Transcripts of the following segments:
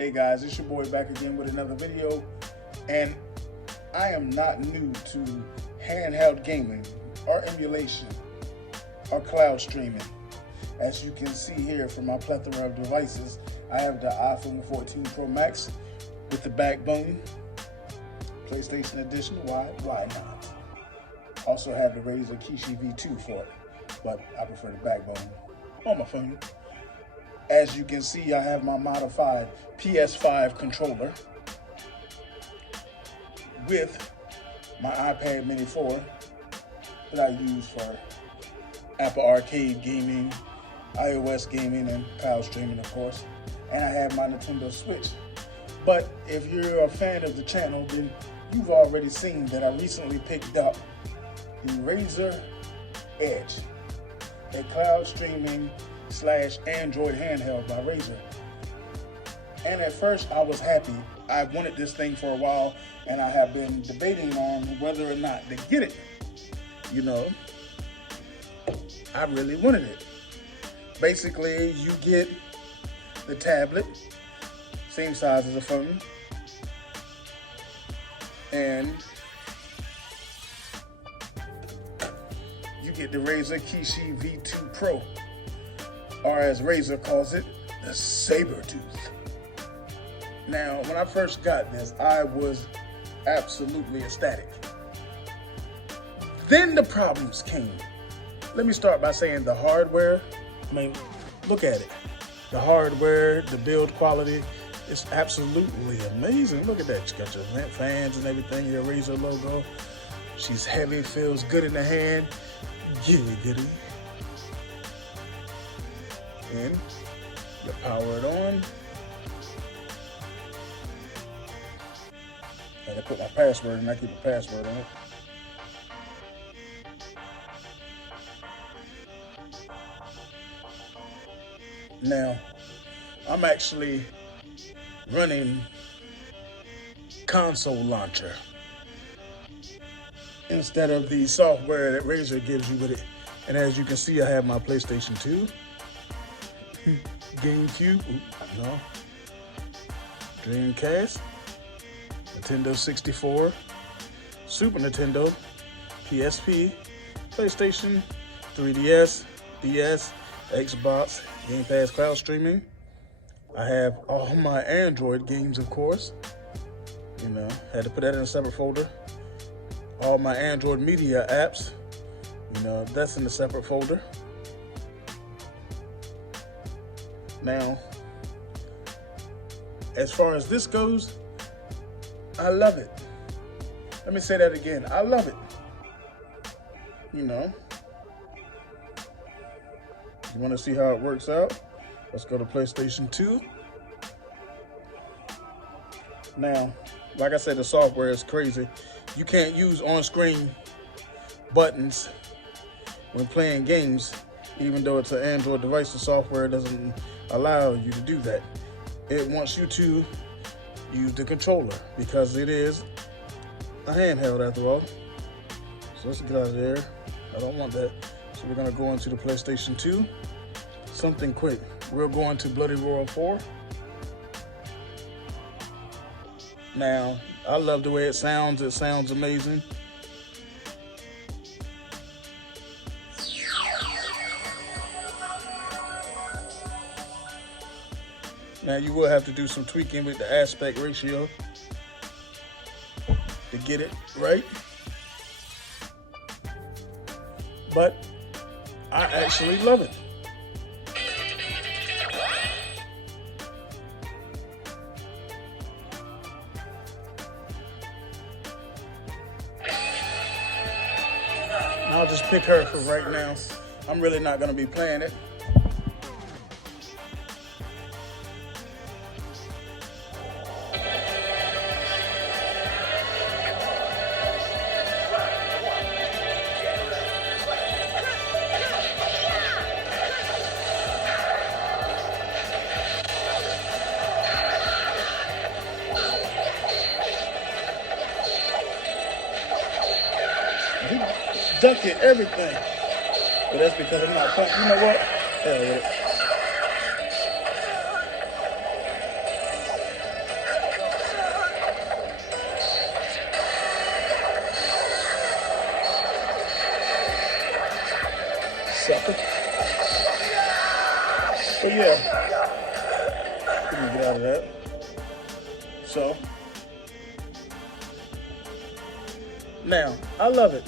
Hey guys, it's your boy back again with another video, and I am not new to handheld gaming or emulation or cloud streaming. As you can see here from my plethora of devices, I have the iPhone 14 Pro Max with the backbone, PlayStation Edition. Why not? Also have the Razer Kishi V2 for it, but I prefer the backbone on my phone. As you can see, I have my modified PS5 controller with my iPad Mini 4 that I use for Apple Arcade gaming, iOS gaming, and cloud streaming, of course. And I have my Nintendo Switch. But if you're a fan of the channel, then you've already seen that I recently picked up the Razer Edge, a cloud streaming / Android handheld by Razer. And at first I was happy. I wanted this thing for a while, and I have been debating on whether or not to get it. You know, I really wanted it. Basically, you get the tablet, same size as a phone, and you get the Razer Kishi V2 Pro, or as Razer calls it, the Saber Tooth. Now, when I first got this, I was absolutely ecstatic. Then the problems came. Let me start by saying the hardware, I mean, look at it. The hardware, the build quality, it's absolutely amazing. Look at that, you got your vent fans and everything, your Razer logo. She's heavy, feels good in the hand. Giggity. And you power it on. I gotta put my password in, I keep a password on it. Now, I'm actually running console launcher instead of the software that Razer gives you with it. And as you can see, I have my PlayStation 2, GameCube, Dreamcast, Nintendo 64, Super Nintendo, PSP, PlayStation, 3DS, DS, Xbox, Game Pass cloud streaming. I have all my Android games, of course. You know, had to put that in a separate folder. All my Android media apps, you know, that's in a separate folder. Now, as far as this goes, I love it. Let me say that again. I love it. You know, you want to see how it works out? Let's go to PlayStation 2. Now, like I said, the software is crazy. You can't use on-screen buttons when playing games, even though it's an Android device. The software doesn't allow you to do that. It wants you to use the controller because it is a handheld after all. So let's get out of there. I don't want that. So we're gonna go into the PlayStation 2. Something quick. We're going to Bloody Roar 4. Now, I love the way it sounds. It sounds amazing. Now, you will have to do some tweaking with the aspect ratio to get it right. But I actually love it. I'll just pick her for right now. I'm really not gonna be playing it. Ducking everything. But that's because I'm not playing. You know what? Hell with it. sucker. But yeah, let me get out of that. So, now, I love it.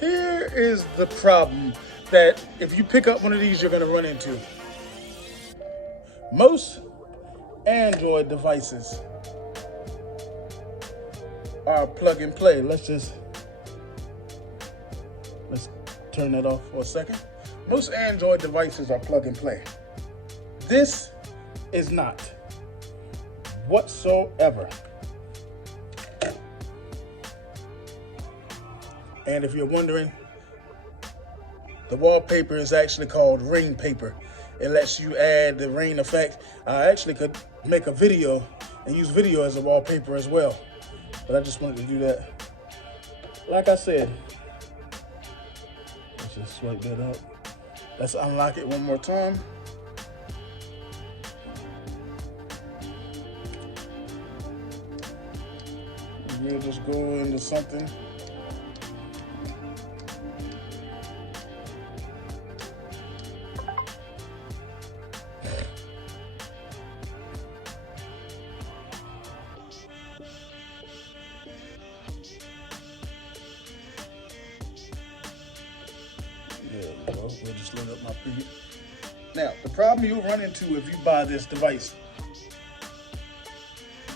Here is the problem that if you pick up one of these, you're going to run into. Most Android devices are plug and play. Let's turn that off for a second. Most Android devices are plug and play. This is not whatsoever. And if you're wondering, the wallpaper is actually called rain paper. It lets you add the rain effect. I actually could make a video and use video as a wallpaper as well, but I just wanted to do that. Like I said, let's just swipe that up. Let's unlock it one more time. We'll just go into something. There we go. We'll just load up my preview. Now, the problem you'll run into if you buy this device,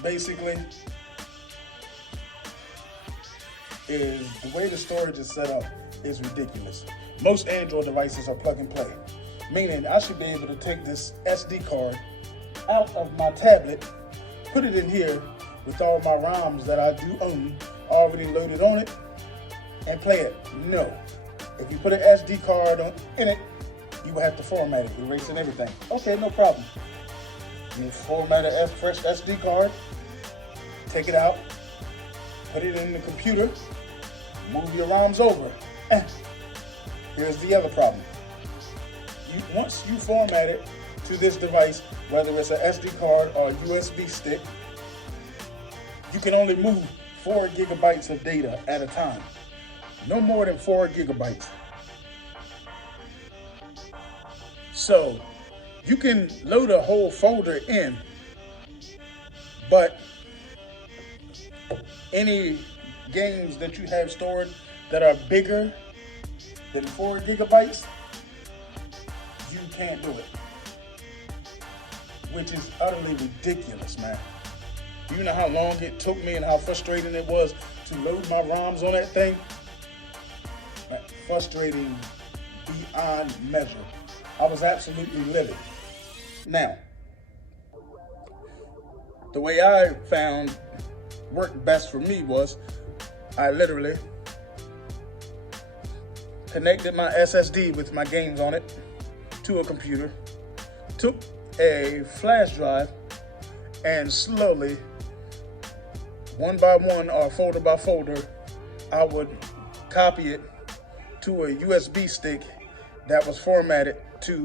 basically, is the way the storage is set up is ridiculous. Most Android devices are plug and play, meaning I should be able to take this SD card out of my tablet, put it in here with all my ROMs that I do own already loaded on it, and play it. No. If you put an SD card in it, you will have to format it, erasing everything. Okay, no problem. You format a fresh SD card, take it out, put it in the computer, move your ROMs over. Here's the other problem. Once you format it to this device, whether it's an SD card or a USB stick, you can only move 4 gigabytes of data at a time. No more than 4 gigabytes. So you can load a whole folder in, but any games that you have stored that are bigger than 4 gigabytes, you can't do it. Which is utterly ridiculous, man. You know how long it took me and how frustrating it was to load my ROMs on that thing? Frustrating beyond measure. I was absolutely livid. Now, the way I found worked best for me was I literally connected my SSD with my games on it to a computer, took a flash drive, and slowly, one by one or folder by folder, I would copy it to a USB stick that was formatted to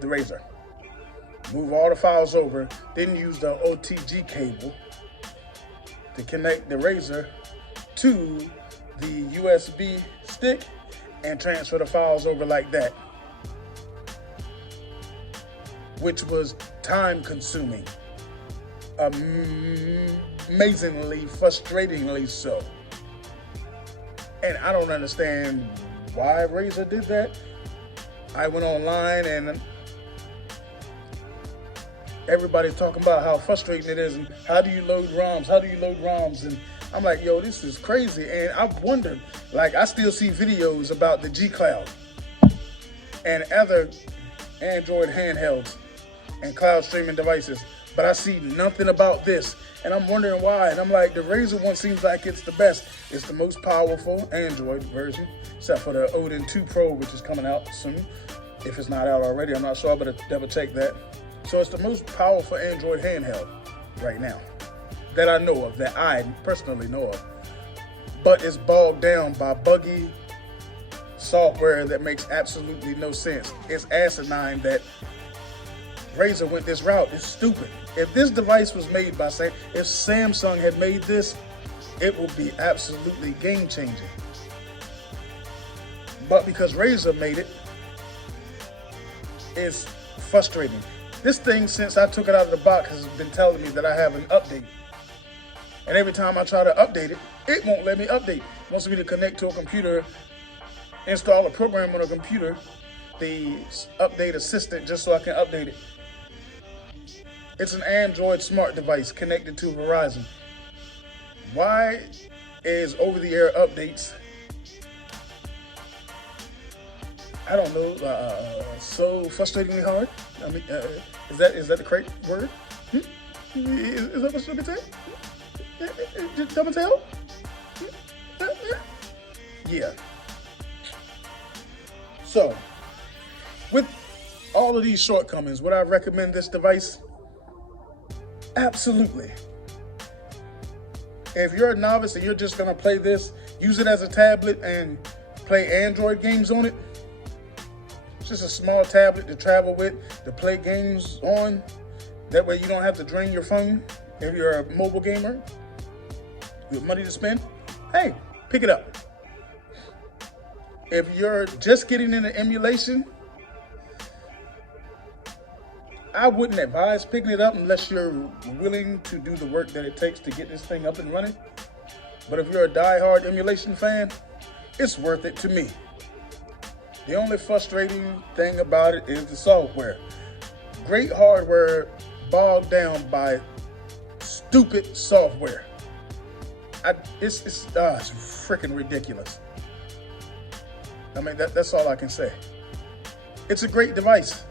the Razer. Move all the files over, then use the OTG cable to connect the Razer to the USB stick and transfer the files over like that, which was time consuming, amazingly, frustratingly so. And I don't understand why Razer did that. I went online and everybody's talking about how frustrating it is and how do you load ROMs? How do you load ROMs? And I'm like, yo, this is crazy. And I wonder, like, I still see videos about the G Cloud and other Android handhelds and cloud streaming devices, but I see nothing about this. And I'm wondering why. And I'm like, the Razer one seems like it's the best. It's the most powerful Android version, except for the Odin 2 Pro, which is coming out soon. If it's not out already, I'm not sure, but I'll double check that. So it's the most powerful Android handheld right now that I know of, that I personally know of. But it's bogged down by buggy software that makes absolutely no sense. It's asinine that Razer went this route. It's stupid. If this device was made by if Samsung had made this, it would be absolutely game changing. But because Razer made it, it's frustrating. This thing, since I took it out of the box, has been telling me that I have an update. And every time I try to update it, it won't let me update. It wants me to connect to a computer, install a program on a computer, the update assistant, just so I can update it. It's an Android smart device connected to Verizon. Why is over-the-air updates, I don't know, so frustratingly hard? I mean, is that the correct word? Is that what should be said? Dumb as hell? Yeah. So, with all of these shortcomings, would I recommend this device? Absolutely. If you're a novice and you're just gonna play this, use it as a tablet and play Android games on it. It's just a small tablet to travel with, to play games on. That way you don't have to drain your phone. If you're a mobile gamer with money to spend, hey, pick it up. If you're just getting into emulation, I wouldn't advise picking it up unless you're willing to do the work that it takes to get this thing up and running. But if you're a die-hard emulation fan, it's worth it to me. The only frustrating thing about it is the software. Great hardware bogged down by stupid software. It's freaking ridiculous. I mean, that's all I can say. It's a great device.